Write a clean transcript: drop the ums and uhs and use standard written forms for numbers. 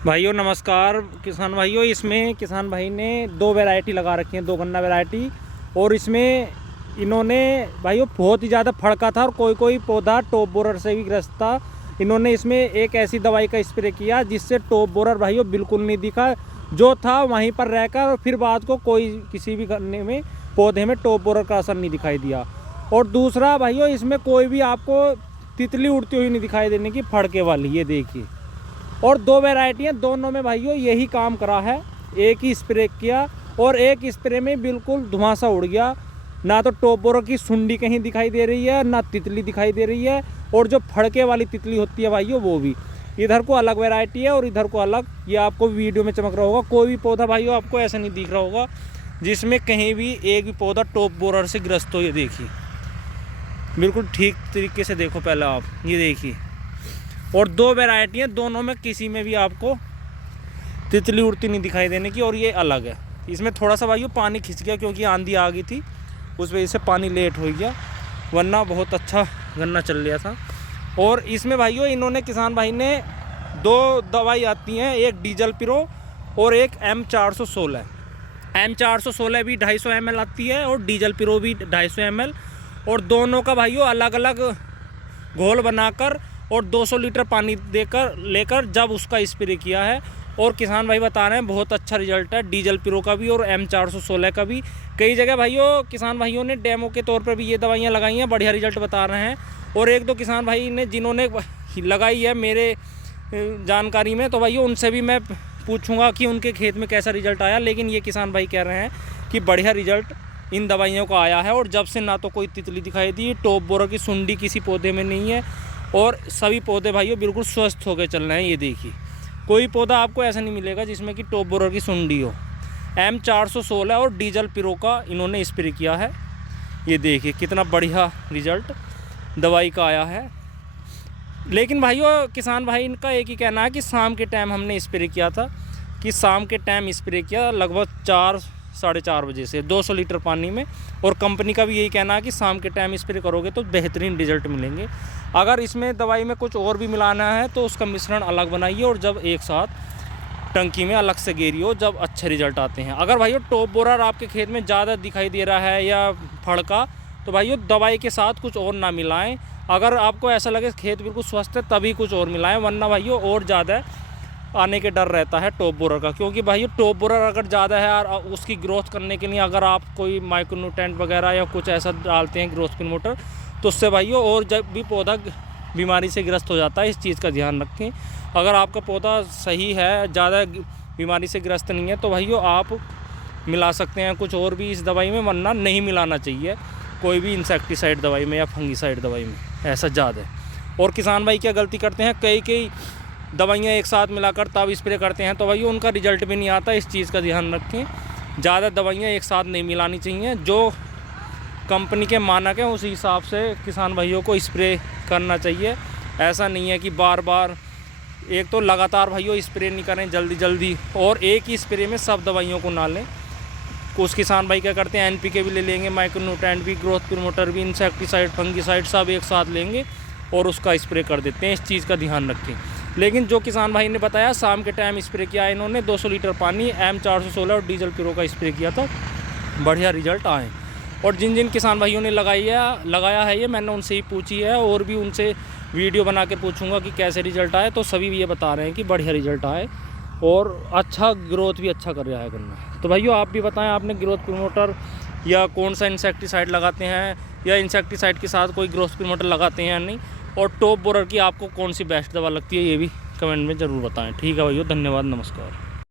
भाइयों नमस्कार। किसान भाइयों, इसमें किसान भाई ने दो वैरायटी लगा रखी है, दो गन्ना वैरायटी। और इसमें इन्होंने भाइयों बहुत ही ज़्यादा फड़का था और कोई कोई पौधा टॉप बोरर से भी ग्रस्त था। इन्होंने इसमें एक ऐसी दवाई का स्प्रे किया जिससे टॉप बोरर भाइयों बिल्कुल नहीं दिखा, जो था वहीं पर रहकर, और फिर बाद को कोई किसी भी गन्ने में पौधे में टॉप बोरर का असर नहीं दिखाई दिया। और दूसरा भाइयों, इसमें कोई भी आपको तितली उड़ती हुई नहीं दिखाई देने की, फड़के वाली, ये देखिए। और दो वैरायटी हैं, दोनों में भाइयों यही काम करा है। एक ही स्प्रे किया और एक स्प्रे में बिल्कुल धुआंसा उड़ गया। ना तो टॉप बोरर की सुंडी कहीं दिखाई दे रही है, ना तितली दिखाई दे रही है। और जो फड़के वाली तितली होती है भाइयों, वो भी इधर को अलग वैरायटी है और इधर को अलग। ये आपको वीडियो में चमक रहा होगा। कोई भी पौधा भाइयों आपको ऐसा नहीं दिख रहा होगा जिसमें कहीं भी एक भी पौधा टॉप बोरर से ग्रस्त हो। ये देखिए, बिल्कुल ठीक तरीके से देखो पहले आप, ये देखिए। और दो वैरायटी हैं, दोनों में किसी में भी आपको तितली उड़ती नहीं दिखाई देने की। और ये अलग है। इसमें थोड़ा सा भाइयों पानी खिंच गया क्योंकि आंधी आ गई थी, उस वजह से पानी लेट हो गया, वरना बहुत अच्छा गन्ना चल रहा था। और इसमें भाइयों इन्होंने, किसान भाई ने, दो दवाई आती हैं, एक डीजल पिरो और एक M416। M416 भी 250 ml आती है और डीजल पिरो भी 250 ml। और दोनों का भाइयों अलग अलग घोल बनाकर और 200 लीटर पानी देकर लेकर जब उसका स्प्रे किया है। और किसान भाई बता रहे हैं बहुत अच्छा रिजल्ट है, डीजल पिरो का भी और M416 का भी। कई जगह भाइयों किसान भाइयों ने डेमो के तौर पर भी ये दवाइयाँ लगाई हैं, बढ़िया रिजल्ट बता रहे हैं। और एक दो किसान भाई ने जिन्होंने लगाई है मेरे जानकारी में, तो भाइयों उनसे भी मैं पूछूंगा कि उनके खेत में कैसा रिजल्ट आया। लेकिन ये किसान भाई कह रहे हैं कि बढ़िया रिजल्ट इन दवाइयों का आया है। और जब से ना तो कोई तितली दिखाई दी, टॉप बोरर की सुंडी किसी पौधे में नहीं है, और सभी पौधे भाइयों बिल्कुल स्वस्थ होकर चल रहे हैं। ये देखिए, कोई पौधा आपको ऐसा नहीं मिलेगा जिसमें कि टॉप बोरर की सुंडी हो। M416 और डीजल पिरो का इन्होंने स्प्रे किया है। ये देखिए कितना बढ़िया रिजल्ट दवाई का आया है। लेकिन भाइयों किसान भाई इनका एक ही कहना है कि शाम के टाइम हमने स्प्रे किया था, कि शाम के टाइम स्प्रे किया लगभग 4-4:30 बजे से 200 लीटर पानी में। और कंपनी का भी यही कहना है कि शाम के टाइम स्प्रे करोगे तो बेहतरीन रिजल्ट मिलेंगे। अगर इसमें दवाई में कुछ और भी मिलाना है तो उसका मिश्रण अलग बनाइए और जब एक साथ टंकी में अलग से गेरियो, जब अच्छे रिजल्ट आते हैं। अगर भाइयों टॉप बोरर आपके खेत में ज़्यादा दिखाई दे रहा है या फड़का, तो भाइयों दवाई के साथ कुछ और ना मिलाएं। अगर आपको ऐसा लगे खेत बिल्कुल स्वस्थ है तभी कुछ और मिलाएं, वरना भाइयों और ज़्यादा आने के डर रहता है टॉप बोरर का। क्योंकि भाई टॉप बोरर अगर ज़्यादा है और उसकी ग्रोथ करने के लिए अगर आप कोई माइक्रोन्यूट्रेंट वगैरह या कुछ ऐसा डालते हैं ग्रोथ प्रमोटर, तो उससे भाइयों और जब भी पौधा बीमारी से ग्रस्त हो जाता है। इस चीज़ का ध्यान रखें। अगर आपका पौधा सही है, ज़्यादा बीमारी से ग्रस्त नहीं है, तो भाइयों आप मिला सकते हैं कुछ और भी इस दवाई में, वरना नहीं मिलाना चाहिए कोई भी इंसेक्टिसाइड दवाई में या फंगिसाइड दवाई में, ऐसा ज़्यादा है। और किसान भाई क्या गलती करते हैं, कई दवाइयाँ एक साथ मिलाकर तब स्प्रे करते हैं, तो भाई उनका रिजल्ट भी नहीं आता। इस चीज़ का ध्यान रखें, ज़्यादा दवाइयाँ एक साथ नहीं मिलानी चाहिए। जो कंपनी के मानक हैं उस हिसाब से किसान भाइयों को स्प्रे करना चाहिए। ऐसा नहीं है कि बार बार, एक तो लगातार भाइयों स्प्रे नहीं करें जल्दी, और एक ही स्प्रे में सब दवाइयों को ना लें। कुछ किसान भाई क्या करते हैं, NPK भी ले लेंगे, माइक्रोन्यूट्रेंट भी, ग्रोथ प्रमोटर भी, इंसेक्टिसाइड, फंगिसाइड सब एक साथ लेंगे और उसका स्प्रे कर देते हैं। इस चीज़ का ध्यान रखें। लेकिन जो किसान भाई ने बताया शाम के टाइम स्प्रे किया है इन्होंने, 200 लीटर पानी, M416 और डीजल पिरो का स्प्रे किया था, बढ़िया रिजल्ट आए। और जिन किसान भाइयों ने लगाया है ये, मैंने उनसे ही पूछी है और भी उनसे वीडियो बना के पूछूंगा कि कैसे रिजल्ट आए। तो सभी ये बता रहे हैं कि बढ़िया रिजल्ट आए और अच्छा ग्रोथ भी अच्छा कर रहा है गन्ना। तो भाइयों आप भी बताएं, आपने ग्रोथ प्रमोटर या कौन सा इंसेक्टिसाइड लगाते हैं, या इंसेक्टिसाइड के साथ कोई ग्रोथ प्रमोटर लगाते हैं या नहीं, और टॉप बोरर की आपको कौन सी बेस्ट दवा लगती है, ये भी कमेंट में ज़रूर बताएं। ठीक है भाइयों, धन्यवाद, नमस्कार।